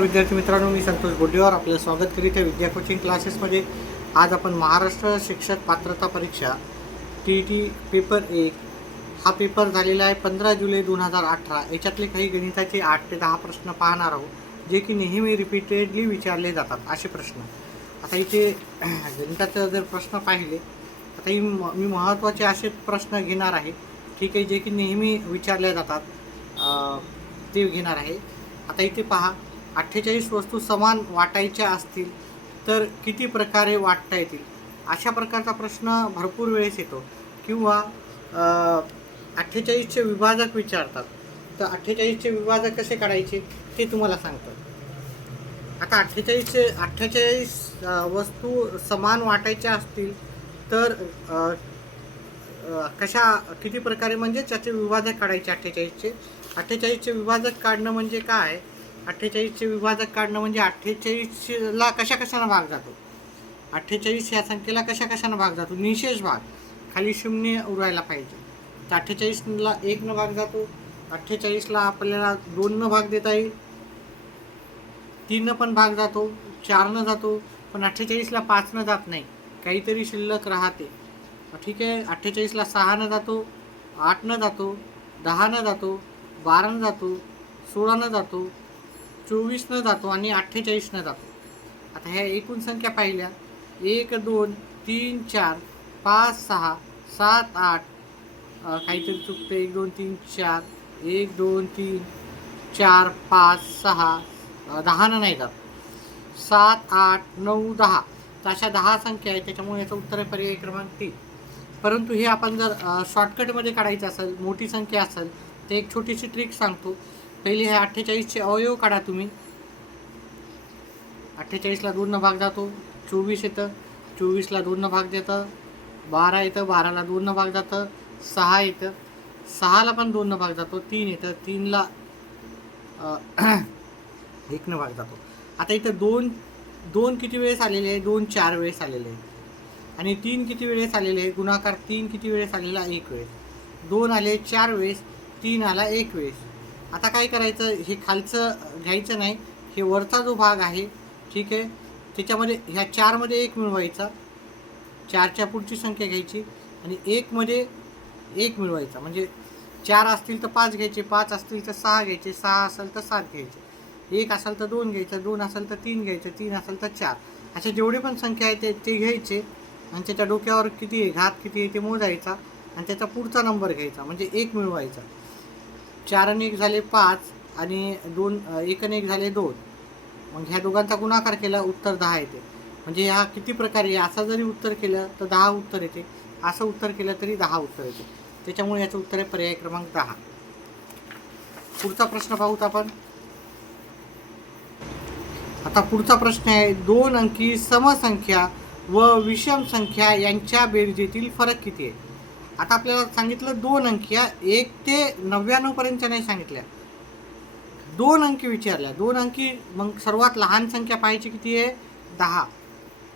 विद्यार्थी मित्रांनो, मी संतोष बोडेवार आपलं स्वागत करीत आहे विद्या कोचिंग क्लासेसमध्ये. आज आपण महाराष्ट्र शिक्षक पात्रता परीक्षा TET पेपर 1 हा पेपर झालेला आहे 15 जुलै 2018. याच्यातले काही गणिताचे 8 ते 10 प्रश्न पाहणार आहोत, जे की नेहमी रिपीटेडली विचारले जातात असे प्रश्न. आता इथे गणिताचे जर प्रश्न पाहिले, आता मी महत्त्वाचे असे प्रश्न घेणार आहे, ठीक आहे, जे की नेहमी विचारले जातात ते घेणार आहे. आता इथे पहा, 48 वस्तू समान वाटायच्या असतील तर किती प्रकारे वाटता येतील, अशा प्रकारचा प्रश्न भरपूर वेळेस येतो. किंवा 48चे विभाजक विचारतात, तर 48चे विभाजक कसे काढायचे ते तुम्हाला सांगतो. आता 48 वस्तू समान वाटायच्या असतील तर किती प्रकारे म्हणजे त्याचे विभाजक काढायचे. 48चे विभाजक काढणं म्हणजे काय? 48चे विभाजक काढणं म्हणजे 48ला कशानं भाग जातो, 48 या संख्येला कशानं भाग जातो. निशेष भाग, खाली शून्य उरायला पाहिजे. तर 48ला 1 भाग जातो, 48ला आपल्याला 2 भाग देता येईल, 3 पण भाग जातो, 4 जातो, पण 48ला 5 जात नाही, काहीतरी शिल्लक राहते. ठीक आहे. 48ला 6 जातो, 8 जातो, 10 जातो, 12 जातो, 16 जातो, 24 जातो आणि 48 जातो. आता ह्या एकूण संख्या पाहिल्या, 1 2 3 4 5 6 7 8, काहीतरी चुकतं, 1 2 3 4 1 2 3 4 5 6 10 नाही जात, 7 8 9 10. तर अशा 10 संख्या आहेत, त्याच्यामुळे याचं उत्तर आहे पर्याय क्रमांक 3. परंतु हे आपण जर शॉर्टकटमध्ये काढायचं असेल, मोठी संख्या असेल, तर एक छोटीशी ट्रिक सांगतो. पहिले हे 48चे अवयव काढा तुम्ही. 48ला 2 भाग जातो, 24 येतं, 24ला 2 भाग देतं, 12 येतं, 12ला 2 भाग जातं, 6 येतं, 6ला पण 2 भाग जातो, 3 येतं, 3ला 1 भाग जातो. आता इथं 2 किती वेळेस आलेले आहे? 2 4 वेळेस आलेले आहे. आणि 3 किती वेळेस आलेले आहे? गुणाकार 3 किती वेळेस आलेला? 1 वेळेस. 2 आले 4 वेळेस, 3 आला 1 वेळेस. आता काय करायचं, हे खालचं घ्यायचं नाही, हे वरचा जो भाग आहे, ठीक आहे, त्याच्यामध्ये ह्या 4मध्ये 1 मिळवायचा, 4च्या पुढची संख्या घ्यायची आणि 1मध्ये 1 मिळवायचा. म्हणजे 4 असतील तर 5 घ्यायचे, 5 असतील तर 6 घ्यायचे, 6 असेल तर 7 घ्यायचे, 1 असेल तर 2 घ्यायचं, 2 असेल तर 3 घ्यायचं, 3 असेल तर 4. असे जेवढे पण संख्या आहेत ते घ्यायचे आणि त्याच्या डोक्यावर किती आहे, घात किती आहे ते मोजायचा आणि त्याचा पुढचा नंबर घ्यायचा, म्हणजे 1 मिळवायचा. 4 आणि 1 झाले 5 आणि 1 आणि 1 झाले 2. मग ह्या दोघांचा गुणाकार केला, उत्तर 10 येते. म्हणजे ह्या किती प्रकारे, असं जरी उत्तर केलं तर 10 उत्तर येते, असं उत्तर केलं तरी 10 उत्तर येते. त्याच्यामुळे याचं उत्तर आहे पर्याय क्रमांक 10. पुढचा प्रश्न पाहूत आपण. आता पुढचा प्रश्न आहे, 2 अंकी समसंख्या व विषम संख्या यांच्या बेरजेतील फरक किती आहे? आता आपल्याला सांगितलं 2 अंकी, 1 ते 99 पर्यंतच्या नाही सांगितल्या, 2 अंकी विचारल्या. 2 अंकी, मग सर्वात लहान संख्या पाहायची किती आहे? 10,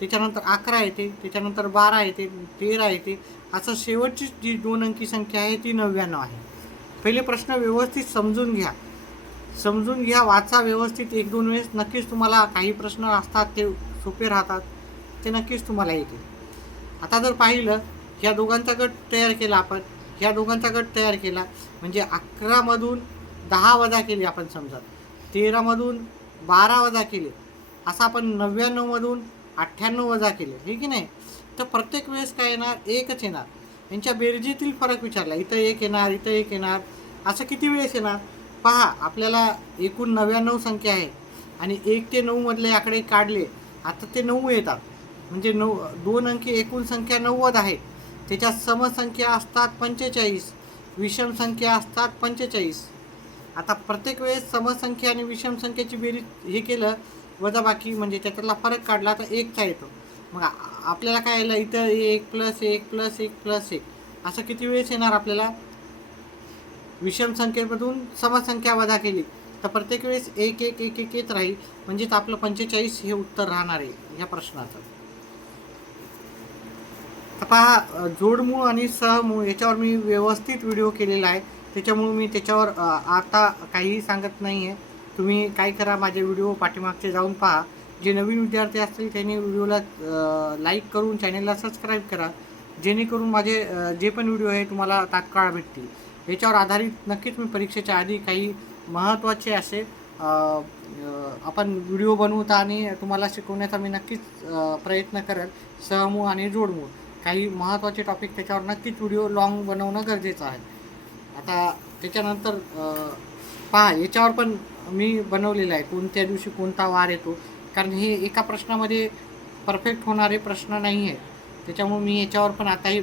त्याच्यानंतर 11 येते, त्याच्यानंतर 12 येते, 13 येते, असं शेवटची जी 2 अंकी संख्या आहे ती 99 आहे. पहिले प्रश्न व्यवस्थित समजून घ्या, वाचा व्यवस्थित 1-2 वेळेस. नक्कीच तुम्हाला काही प्रश्न असतात ते सोपे राहतात, ते नक्कीच तुम्हाला येतील. आता जर पाहिलं, ह्या दोघांचा गट तयार केला आपण, ह्या दोघांचा गट तयार केला म्हणजे 11मधून 10 वजा केले आपण, समजा 13मधून 12 वजा केले, असं आपण 99मधून 98 वजा केले, हे की नाही. तर प्रत्येक वेळेस काय येणार? 1च येणार. यांच्या बेरजेतील फरक विचारला, इथं 1 येणार, इथं 1 येणार, असं किती वेळेस येणार? पहा, आपल्याला एकूण 99 संख्या आहे आणि 1 ते 9 मधले आकडे काढले, आता ते 9 येतात. म्हणजे 2 अंकी एकूण संख्या 90 आहे. त्याच्यात समसंख्या असतात 45, विषम संख्या असतात 45. आता प्रत्येक वेळेस समसंख्या आणि विषम संख्येची बेरीज हे केलं, वजाबाकी म्हणजे त्याच्यातला फरक काढला तर 1चा येतो. मग आपल्याला काय आलं, इथं 1 + 1 + 1 + 1, असं किती वेळेस येणार आपल्याला? विषम संख्येमधून समसंख्या वजा केली तर प्रत्येक वेळेस 1 1 1 1 येत राहील, म्हणजेच आपलं 45 हे उत्तर राहणार आहे ह्या प्रश्नाचं. तर पहा, जोडमूळ आणि सहमूळ याच्यावर मी व्यवस्थित व्हिडिओ केलेला आहे, त्याच्यामुळे मी त्याच्यावर आता काहीही सांगत नाही आहे. तुम्ही काय करा, माझे व्हिडिओ पाठीमागचे जाऊन पहा. जे नवीन विद्यार्थी असतील त्यांनी व्हिडिओला लाईक करून चॅनलला सबस्क्राईब करा, जेणेकरून माझे जे पण व्हिडिओ आहे तुम्हाला तात्काळ भेटतील. याच्यावर आधारित नक्कीच मी परीक्षेच्या आधी काही महत्त्वाचे असे आपण व्हिडिओ बनवता आणि तुम्हाला शिकवण्याचा मी नक्कीच प्रयत्न करेल. सहमूळ आणि जोडमूळ काही महत्त्वाचे टॉपिक त्याच्यावर नक्कीच व्हिडिओ लॉंग बनवणं गरजेचं आहे. आता त्याच्यानंतर पहा, याच्यावर पण मी बनवलेलं आहे कोणत्या दिवशी कोणता वार येतो, कारण हे एका प्रश्नामध्ये परफेक्ट होणारे प्रश्न नाही आहेत. त्याच्यामुळे मी याच्यावर पण आताही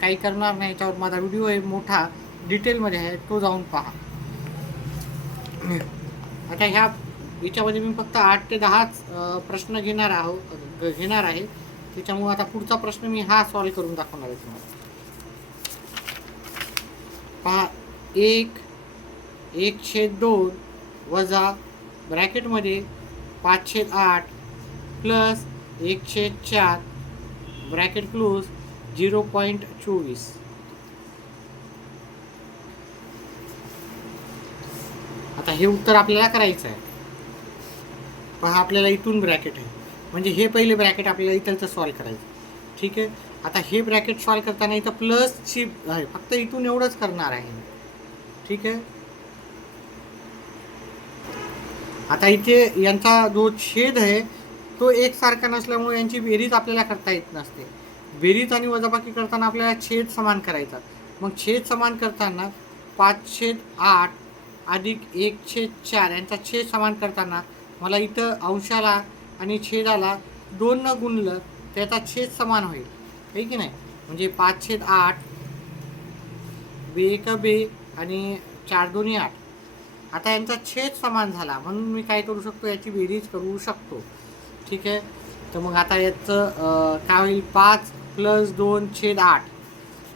काही करणार नाही. याच्यावर माझा व्हिडिओ आहे मोठा डिटेलमध्ये आहे, तो जाऊन पहा. आता याच्यामध्ये मी फक्त 8 ते 10च प्रश्न घेणार आहे. त्याच्यामुळे आता पुढचा प्रश्न मी हा सॉल्व करून दाखवणार आहे तुम्हाला. पहा, 1/2 वजा ब्रॅकेटमध्ये 5/8 प्लस 1/4 ब्रॅकेट क्लोज 0.24. आता हे उत्तर आपल्याला करायचं आहे. पहा, आपल्याला इथून ब्रॅकेट आहे, म्हणजे हे पहिले ब्रॅकेट आपल्याला इथलचं सॉल्व करायचं. ठीक आहे. आता हे ब्रॅकेट सॉल्व करताना इथं प्लसची आहे, फक्त इथून एवढंच करणार आहे. ठीक आहे. आता इथे यांचा जो छेद आहे तो एकसारखा नसल्यामुळे यांची बेरीज आपल्याला करता येत नसते. बेरीज आणि वजाबाकी करताना आपल्याला छेद समान करायचा. मग छेद समान करताना 5/8 अधिक 1/4 यांचा छेद समान करताना मला इथं अंशाला आणि छेदाला 2 न गुणलं त्याचा छेद समान होईल, आहे की नाही. म्हणजे 5/8 1 बे आणि 4 2 8. आता यांचा छेद समान झाला म्हणून मी काय करू शकतो, याची बेरीज करू शकतो. ठीक आहे. तर मग आता याचं काय होईल, 5 + 2/8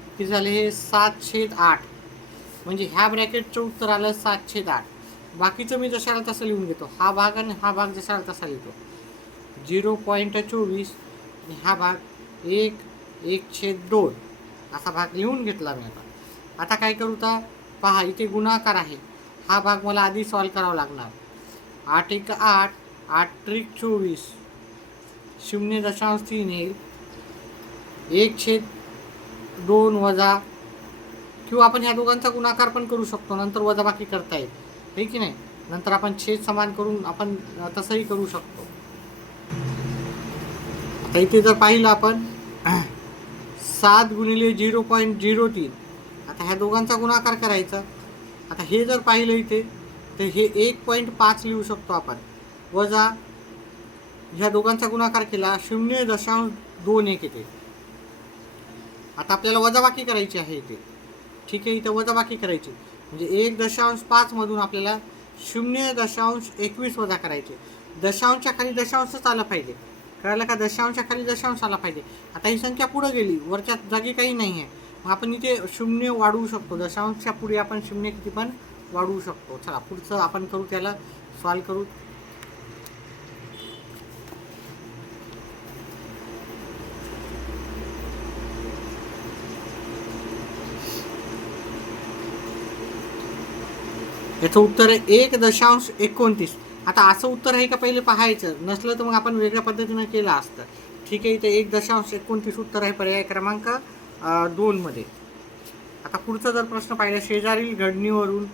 किती झाले, हे 7/8. म्हणजे ह्या ब्रॅकेटचं उत्तर आलं 7/8. बाकीचं मी जशाला तसं लिहून घेतो. हा भाग आणि हा भाग जशाला तसा लिहितो 0.24 आणि हा भाग 1/2 असा भाग लिहून घेतला मी. आता काय करू तर पहा, इथे गुणाकार आहे. हा भाग मला आधी सॉल्व करावा लागणार. 8 × 8 8 × 24 0.3 येईल. 1/2 वजा, किंवा आपण ह्या दोघांचा गुणाकार पण करू शकतो, नंतर वजाबाकी करता येईल, हे की नाही. नंतर आपण छेद समान करून आपण तसंही करू शकतो. आता इथे जर पाहिलं आपण 7 × 0.03. आता ह्या दोघांचा गुणाकार करायचा. आता हे जर पाहिलं इथे तर हे 1.5 लिहू शकतो आपण, वजा ह्या दोघांचा गुणाकार केला 0.21 येते. आता आपल्याला वजाबाकी करायची आहे इथे. ठीक आहे. इथं वजाबाकी करायची म्हणजे 1.5 मधून आपल्याला 0.21 वजा करायचे. दशांशच्या खाली दशांशच आला पाहिजे, कळलं का. दशांशच्या खाली दशांश आला पाहिजे. आता ही संख्या पुढं गेली, वरच्या जागी काही नाही आहे, मग आपण इथे 0 वाढवू शकतो. दशांशच्या पुढे आपण 0 किती पण वाढवू शकतो. चला पुढचं आपण करू, त्याला सॉल्व करू. याचं उत्तर आहे 1.29. आता असं उत्तर आहे का पहिले पाहायचं, नसलं तर मग आपण वेगळ्या पद्धतीनं केलं असतं. ठीक आहे. इथे 1.29 उत्तर आहे पर्याय क्रमांक 2 मध्ये. आता पुढचा जर प्रश्न पाहिला, शेजारील घडणीवरून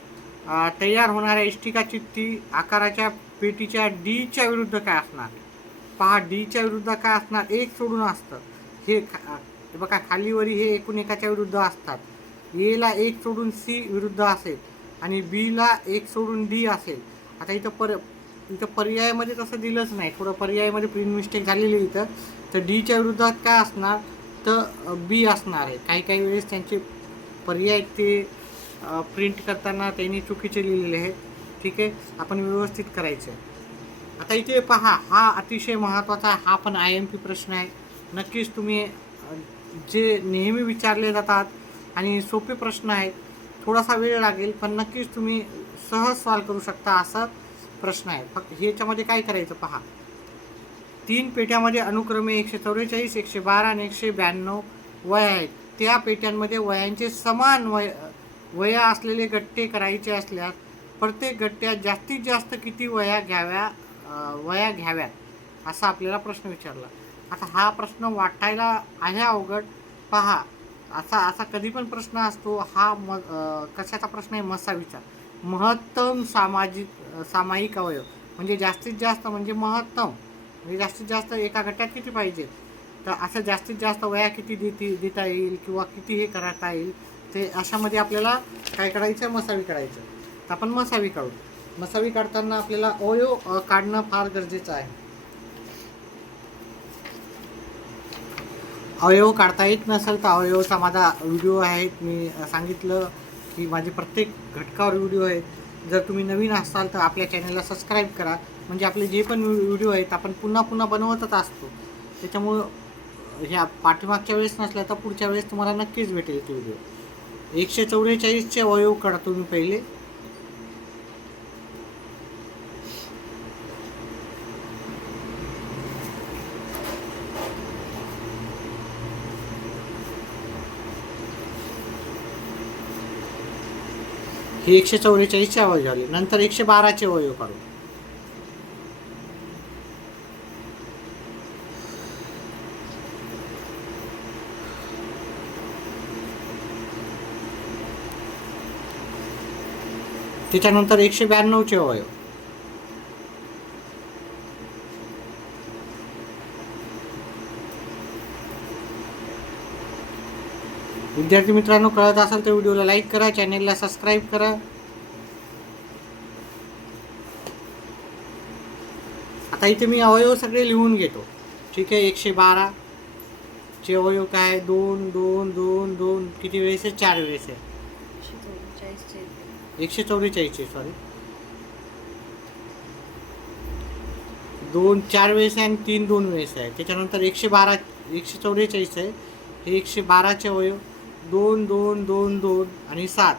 तयार होणाऱ्या इष्टिका चित्ती आकाराच्या पेटीच्या डीच्या विरुद्ध काय असणार. पहा, डीच्या विरुद्ध काय असणार, 1 सोडून असतं. हे बघा, खालीवरी हे एकूण एकाच्या विरुद्ध असतात. एला 1 सोडून सी विरुद्ध असेल आणि बीला 1 सोडून डी असेल. आता इथं पर्यायामध्ये तसं दिलंच नाही, थोडं पर्यायामध्ये प्रिंट मिस्टेक झालेली इथं. तर डीच्या विरुद्धात काय असणार, तर बी असणार आहे. काही वेळेस त्यांचे पर्याय ते प्रिंट करताना त्यांनी चुकीचे लिहिलेले आहेत. ठीक आहे. आपण व्यवस्थित करायचं आहे. आता इथे पहा, हा अतिशय महत्त्वाचा आहे. हा पण IMP प्रश्न आहे. नक्कीच तुम्ही जे नेहमी विचारले जातात आणि सोपे प्रश्न आहेत, थोडासा वेळ लागेल पण नक्कीच तुम्ही सहज सॉल्व करू शकता असा प्रश्न आहे. फक्त ह्याच्यामध्ये काय करायचं पहा, 3 पेट्यामध्ये अनुक्रमे 144, 112 आणि 192 वय आहेत. त्या पेट्यांमध्ये वयांचे समान वय असलेले गट्टे करायचे असल्यास प्रत्येक गट्ट्यात जास्तीत जास्त किती वया घ्याव्यात असा आपल्याला प्रश्न विचारला. आता हा प्रश्न वाटायला आहे अवघड. पहा, असा असा कधी पण प्रश्न असतो हा कशाचा प्रश्न आहे? मसावीचा. महत्तम सामायिक अवयव म्हणजे जास्तीत जास्त म्हणजे महत्तम म्हणजे जास्तीत जास्त एका गट्ट्यात किती पाहिजे. तर असं जास्तीत जास्त वया किती देता येईल किंवा किती हे करता येईल ते अशामध्ये आपल्याला काय करायचं? मसावी काढायचं. तर आपण मसावी काढू. मसावी काढताना आपल्याला अवयव काढणं फार गरजेचं आहे. अवयव काढता येत नसेल तर अवयवचा माझा व्हिडिओ आहे. मी सांगितलं की माझे प्रत्येक घटकावर व्हिडिओ आहेत. जर तुम्ही नवीन असाल तर आपल्या चॅनलला सबस्क्राईब करा. म्हणजे आपले जे पण व्हिडिओ आहेत आपण पुन्हा पुन्हा बनवतच असतो. त्याच्यामुळं ह्या पाठीमागच्या वेळेस नसल्या तर पुढच्या वेळेस तुम्हाला नक्कीच भेटेल तो व्हिडिओ. 144चे अवयव काढा तुम्ही पहिले. हे 144चे अवयव झाले. नंतर 112चे अवयव काढू. त्याच्यानंतर 192चे अवयव. विद्यार्थी मित्रांनो, कळत असेल तर व्हिडिओला लाईक करा, चॅनेलला सबस्क्राईब करा. आता इथे मी अवयव सगळे लिहून घेतो. ठीक आहे. 112चे अवयव काय? 2 2 2 2 किती वेळेस आहे? 4 वेळेस आहे. 144चे सॉरी 2 4 वेळेस आहे आणि 3 2 वेळेस आहे. त्याच्यानंतर 144 आहे. हे 112चे अवयव 2 2 2 2 आणि 7.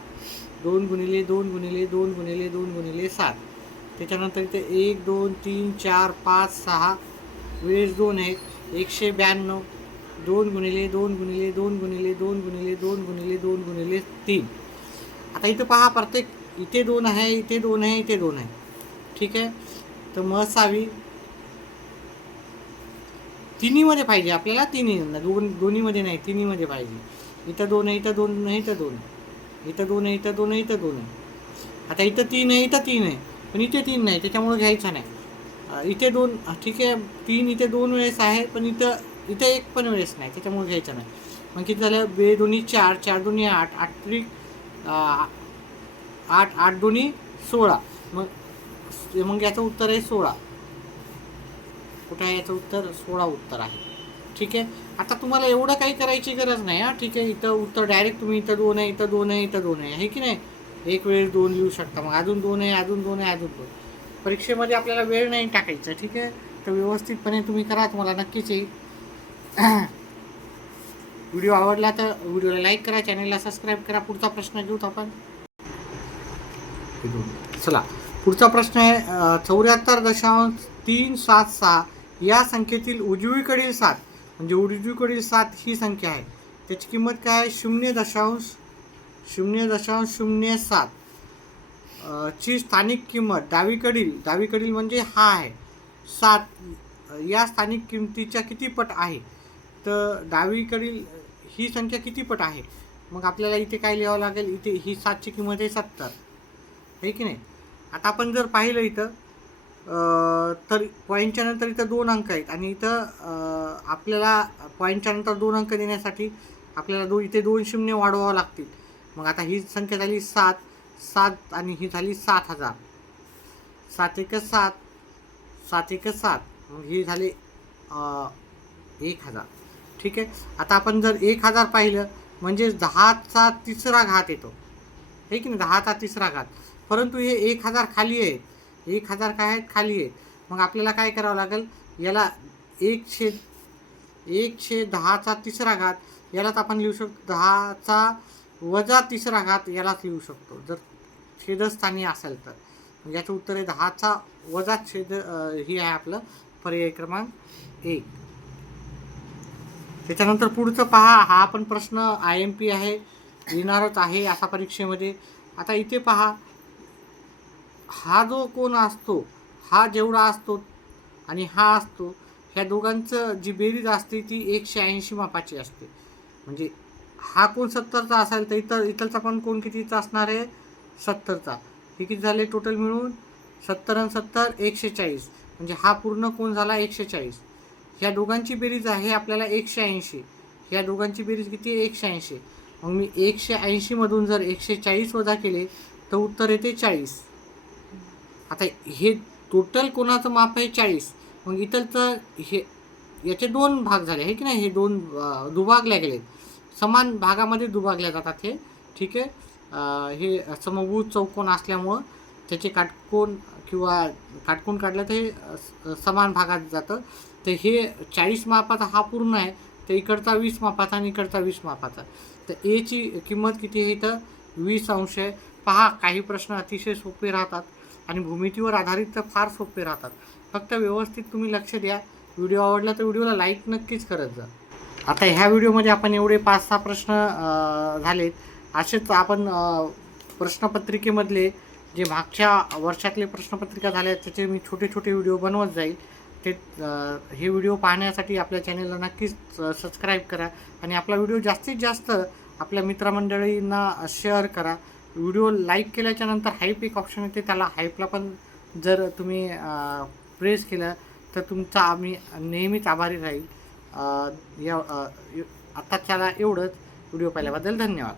2 गुणिले 2 गुणिले 2 गुणिले 2 गुणिले 7. त्याच्यानंतर इथे 1 2 3 4 5 6 वेळेस 2 आहेत. 192. 2 गुणिले 2 गुणिले 2 गुणिले 2 गुणिले 2 गुणिले 2 गुणिले 3. आता इथं पहा, प्रत्येक इथे 2 आहे, इथे 2 आहे, इथे 2 आहे. ठीक आहे. तर मसावी तिन्हीमध्ये पाहिजे आपल्याला. दोन्हीमध्ये नाही, तिन्हीमध्ये पाहिजे. इथं 2 आहे, इथं 2 आहे, इथं 2 आहे, इथं 2 आहे, इथं 2 आहे, इथं 2 आहे. आता इथं 3 आहे, इथं 3 आहे, पण इथे 3 नाही, त्याच्यामुळे घ्यायचं नाही. इथे 2 ठीक आहे. 3 इथे 2 वेळेस आहे, पण इथं 1 पण वेळेस नाही, त्याच्यामुळे घ्यायचं नाही. मग किती झालं? 2 दोन्ही 4, 4 दोन्ही 8, 8 8 दोन्ही 16. मग याचं उत्तर आहे 16. कुठं आहे याचं उत्तर? 16 उत्तर आहे. ठीक आहे. आता तुम्हाला एवढं काही करायची गरज नाही. ठीक आहे. इथं उत्तर डायरेक्ट तुम्ही इथं 2 आहे, इथं 2 आहे, इथं 2 आहे की नाही? एक वेळेस 2 लिहू शकता. मग अजून 2 आहे, अजून 2 आहे, अजून 2. परीक्षेमध्ये आपल्याला वेळ नाही टाकायचा. ठीक आहे. तर व्यवस्थितपणे तुम्ही करा, तुम्हाला नक्कीच येईल. व्हिडिओ आवडला तर व्हिडिओला लाईक करा, चॅनलला सबस्क्राईब करा. पुढचा प्रश्न घेऊत आपण. चला, पुढचा प्रश्न आहे 74.376 या संख्येतील उजवीकडील 7 म्हणजे उजवीकडील 7 ही संख्या आहे. त्याची किंमत काय आहे? 0.007 ची स्थानिक किंमत डावीकडील म्हणजे हा आहे 7 या स्थानिक किमतीच्या किती पट आहे? तर डावीकडील ही संख्या किती पट आहे? मग आपल्याला इथे काय लिहावं लागेल? इथे ही 7ची किंमत आहे 70 आहे की नाही? आता आपण जर पाहिलं इथं तर पॉईंटच्या नंतर इथं 2 अंक आहेत आणि इथं आपल्याला पॉईंटच्या नंतर 2 अंक देण्यासाठी आपल्याला इथे 2 शून्य वाढवावं लागतील. मग आता ही संख्या झाली 7 आणि ही झाली 7000. 7 1 7 7 1 7. मग ही झाली 1000. ठीक आहे. आता आपण जर 1000 पाहिलं म्हणजे 10चा तिसरा घात येतो आहे की नाही? 10चा तिसरा घात. परंतु हे 1000 खाली आहेत. 1000 काय आहेत? खाली आहेत. मग आपल्याला काय करावं लागेल? याला 1/10चा तिसरा घात यालाच आपण लिहू शकतो 10चा वजा तिसरा घात यालाच लिहू शकतो जर छेदस्थानी असेल तर. याचं उत्तर आहे 10चा वजा ही आहे आपलं पर्याय क्रमांक 1. त्याच्यानंतर पुढचं पहा, हा पण प्रश्न IMP आहे, येणारच आहे असा परीक्षेमध्ये. आता इथे पहा हा जो कोण असतो, हा जेवढा असतो आणि हा असतो, ह्या दोघांचं जी बेरीज असते ती 180 मापाची असते. म्हणजे हा कोण 70चा असेल तर इथलचा पण कोण कितीचा असणार आहे, 70चा. हे किती झाले टोटल मिळून, 70 आणि 70 140. म्हणजे हा पूर्ण कोण झाला 140. ह्या दोघांची बेरीज आहे आपल्याला 180. ह्या दोघांची बेरीज किती आहे, 180. मग मी 180 मधून जर 140 वजा केले तर उत्तर येते 40. आता हे टोटल कोणाचं माप आहे 40. मग इथलचं हे याचे दोन भाग झाले आहे की नाही, हे दोन दुभागल्या गेलेत, समान भागामध्ये दुभागल्या जातात हे. ठीक आहे. हे समभुज चौकोन असल्यामुळं त्याचे काटकोन किंवा काटकोन काढलं तर हे समान भागात जातं. तर हे 40 मापाचा हा पूर्ण आहे, तर इकडचा 20 मापाचा आणि इकडचा 20 मापाचा. तर एची किंमत किती आहे, तर 20 अंश आहे. पहा, काही प्रश्न अतिशय सोपे राहतात आणि भूमितीवर आधारित तर फार सोपे राहतात. फक्त व्यवस्थित तुम्ही लक्ष द्या. व्हिडिओ आवडला तर व्हिडिओला लाईक नक्कीच करत जा. आता ह्या व्हिडिओमध्ये आपण एवढे 5-6 प्रश्न झालेत. असेच आपण प्रश्नपत्रिकेमधले जे मागच्या वर्षातले प्रश्नपत्रिका झाल्या त्याचे मी छोटे छोटे व्हिडिओ बनवत जाईल. ते हे व्हिडिओ पाहण्यासाठी आपल्या चॅनलला नक्कीच सबस्क्राईब करा आणि आपला व्हिडिओ जास्तीत जास्त आपल्या मित्रमंडळींना शेअर करा. व्हिडिओ लाईक केल्याच्या नंतर हाईप एक ऑप्शन येते, त्याला हाईपला पण जर तुम्ही प्रेस केलं तर तुमचा आम्ही नेहमीच आभारी राहील. आत्ताच्याला एवढंच. व्हिडिओ पाहिल्याबद्दल धन्यवाद.